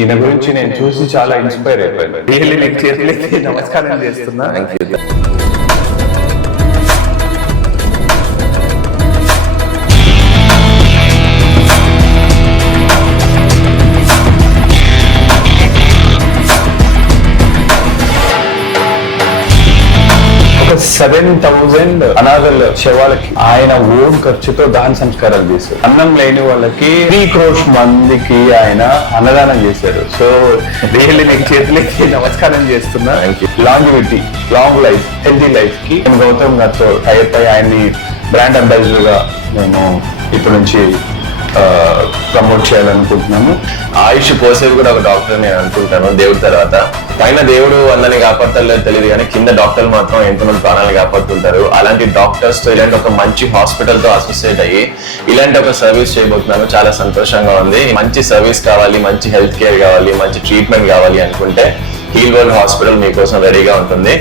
ఈయన గురించి నేను చూసి చాలా ఇన్స్పైర్ అయిపోయాను. రియల్లీ నీకు చేతులెత్తి నమస్కారం చేస్తున్నా. ఒక 7,000 అనాథల శవాలకి ఆయన ఓన్ ఖర్చుతో దహన సంస్కారాలు చేశారు. అన్నం లేని వాళ్ళకి 3 crores మందికి ఆయన అన్నదానం చేశారు. సో రియల్లీ నీకు చేతులెత్తి నమస్కారం చేస్తున్నా. Longevity, long life, healthy life కి నేను గౌతమ్ గారితో టైప్ అయ్యి ఆయన్ని బ్రాండ్ అంబాసిడర్ గా మేము ఇప్పటి నుంచి ప్రమోట్ చేయాలనుకుంటున్నాము. ఆయుష్ పోసేది కూడా ఒక డాక్టర్ నేను అనుకుంటాను దేవుడి తర్వాత. పైన దేవుడు అందరిని కాపాడలేదు తెలియదు కానీ కింద డాక్టర్లు మాత్రం ఎంతమంది ప్రాణాలను కాపాడుతుంటారు. అలాంటి డాక్టర్స్ తో ఇలాంటి ఒక మంచి హాస్పిటల్ తో అసోసియేట్ అయ్యి ఇలాంటి ఒక సర్వీస్ చేయబోతున్నాను. చాలా సంతోషంగా ఉంది. మంచి సర్వీస్ కావాలి, మంచి హెల్త్ కేర్ కావాలి, మంచి ట్రీట్మెంట్ కావాలి అనుకుంటే హీల్ వరల్డ్ హాస్పిటల్ మీకోసం రెడీగా ఉంటుంది.